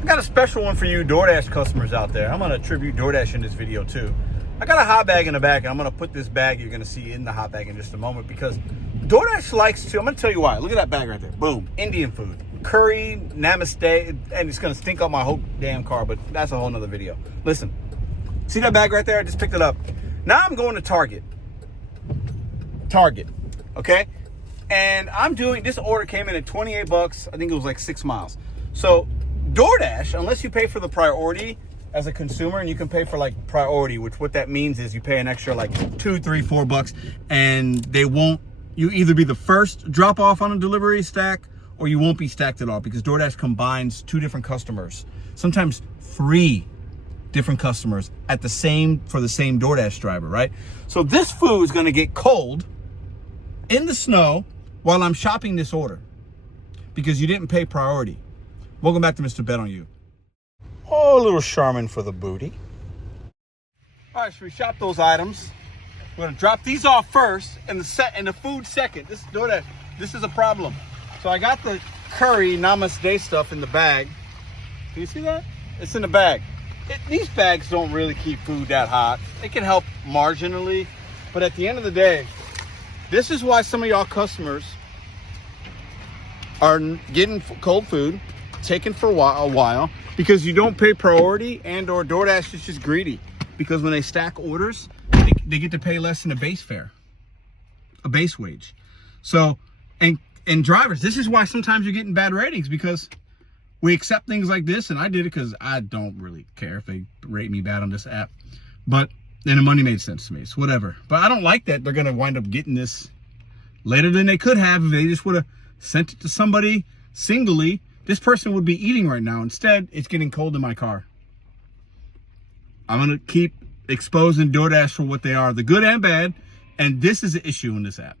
I got a special one for you DoorDash customers out there. I'm going to attribute DoorDash in this video too. I got a hot bag in the back, and I'm going to put this bag you're going to see in the hot bag in just a moment, because DoorDash likes to, I'm going to tell you why. Look at that bag right there. Boom. Indian food. Curry, namaste, and it's going to stink up my whole damn car, but that's a whole nother video. Listen, see that bag right there? I just picked it up. Now I'm going to Target, okay? And I'm doing, this order came in at 28 bucks. I think it was like 6 miles. So DoorDash, unless you pay for the priority as a consumer, and you can pay for like priority, which what that means is you pay an extra like $2, $3, $4, and they won't, you either be the first drop off on a delivery stack, or you won't be stacked at all, because DoorDash combines 2 different customers, sometimes 3 different customers at the same, for the same DoorDash driver, right? So this food is gonna get cold in the snow while I'm shopping this order, because you didn't pay priority. Welcome back to Mr.BetonYou. Oh, a little Charmin for the booty. All right, so we shop those items. We're gonna drop these off first, and the food second. This DoorDash, this is a problem. So I got the curry namaste stuff in the bag. Can you see that? It's in the bag. These bags don't really keep food that hot. It can help marginally, but at the end of the day, this is why some of y'all customers are getting cold food, taken for a while, because you don't pay priority, and or DoorDash is just greedy, because when they stack orders, they get to pay less than a base fare, a base wage. So, and drivers, this is why sometimes you're getting bad ratings, because we accept things like this, and I did it because I don't really care if they rate me bad on this app, but then the money made sense to me, so whatever. But I don't like that they're gonna wind up getting this later than they could have if they just would have sent it to somebody singly. This person would be eating right now. Instead, it's getting cold in my car. I'm gonna keep exposing DoorDash for what they are, the good and bad, and this is an issue in this app.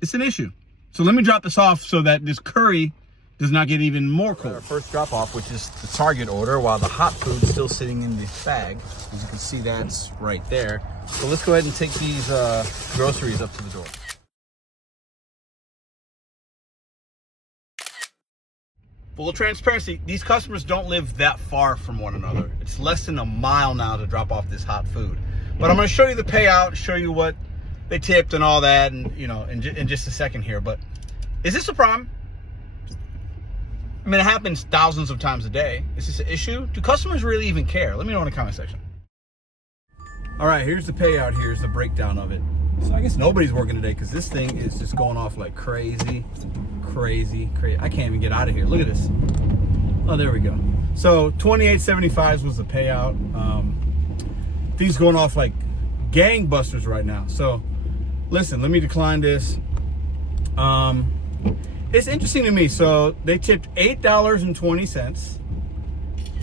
It's an issue. So let me drop this off so that this curry does not get even more cold. Our first drop off, which is the Target order, while the hot food is still sitting in this bag. As you can see, that's right there. So let's go ahead and take these groceries up to the door. Full transparency, these customers don't live that far from one another. It's less than a mile now to drop off this hot food. But I'm gonna show you the payout, show you what they tipped and all that, and you know, in just a second here. But is this a problem? I mean, it happens thousands of times a day. Is this an issue? Do customers really even care? Let me know in the comment section. All right, here's the payout. Here's the breakdown of it. So I guess nobody's working today, because this thing is just going off like crazy. I can't even get out of here. Look at this. Oh, there we go. So 28.75 was the payout. These going off like gangbusters right now. So listen, let me decline this. It's interesting to me. So they tipped $8.20.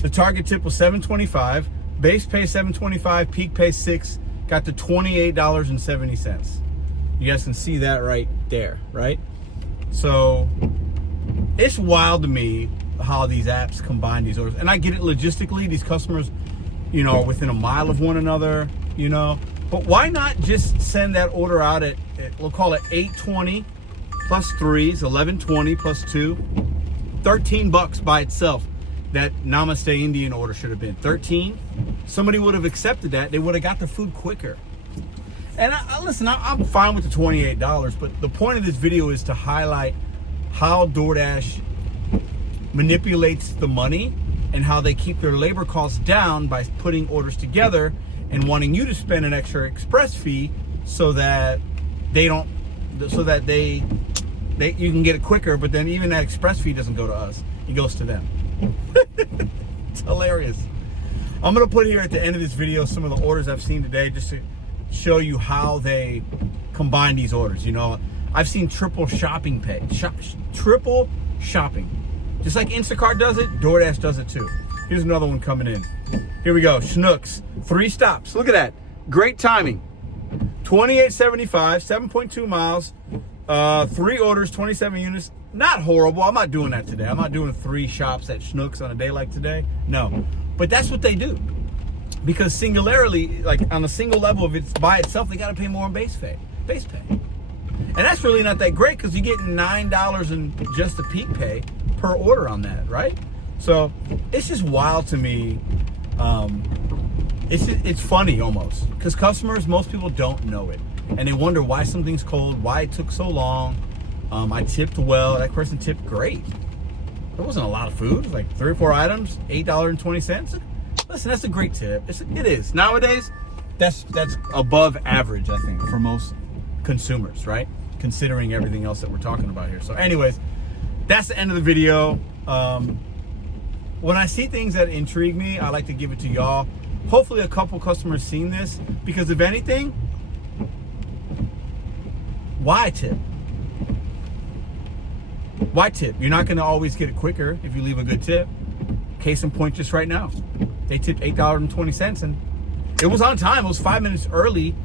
The Target tip was $7.25. Base pay $7.25. Peak pay $6. Got to $28.70. You guys can see that right there, right? So it's wild to me how these apps combine these orders. And I get it logistically. These customers, you know, are within a mile of one another, you know. But why not just send that order out at we'll call it $8.20 plus 3s, $11.20 plus 2, $13 by itself. That Namaste Indian order should have been 13. Somebody would have accepted that. They would have got the food quicker. And listen, I'm fine with the $28, but the point of this video is to highlight how DoorDash manipulates the money and how they keep their labor costs down by putting orders together and wanting you to spend an extra express fee so that you can get it quicker. But then even that express fee doesn't go to us; it goes to them. It's hilarious. I'm gonna put here at the end of this video some of the orders I've seen today, just to show you how they combine these orders. You know, I've seen triple shopping pay, triple shopping. Just like Instacart does it, DoorDash does it too. Here's another one coming in. Here we go, Schnucks, 3 stops. Look at that, great timing. 28.75, 7.2 miles, 3 orders, 27 units. Not horrible. I'm not doing that today. I'm not doing 3 shops at Schnucks on a day like today. No, but that's what they do. Because singularly, like on a single level, if it's by itself, they got to pay more on base pay. And that's really not that great, because you're getting $9 in just the peak pay per order on that, right? So it's just wild to me. It's funny almost, because customers, most people don't know it, and they wonder why something's cold, why it took so long. I tipped well. That person tipped great. There wasn't a lot of food. It was like 3 or 4 items, $8.20. Listen, that's a great tip. It is. Nowadays, that's above average, I think, for most consumers, right? Considering everything else that we're talking about here. So anyways, that's the end of the video. When I see things that intrigue me, I like to give it to y'all. Hopefully a couple customers seen this, because if anything, why tip? Why tip? You're not gonna always get it quicker if you leave a good tip. Case in point, just right now, they tipped $8.20, and it was on time. It was 5 minutes early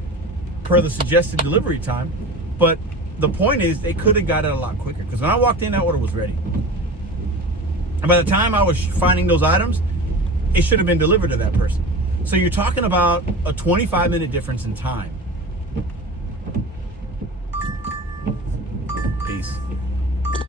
per the suggested delivery time. But the point is, they could have got it a lot quicker, because when I walked in, that order was ready. And by the time I was finding those items, it should have been delivered to that person. So you're talking about a 25-minute difference in time.